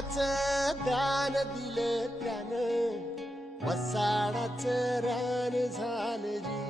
प्राणाचं दान दिलं त्यानं, वसाडाचं रान झालं जी.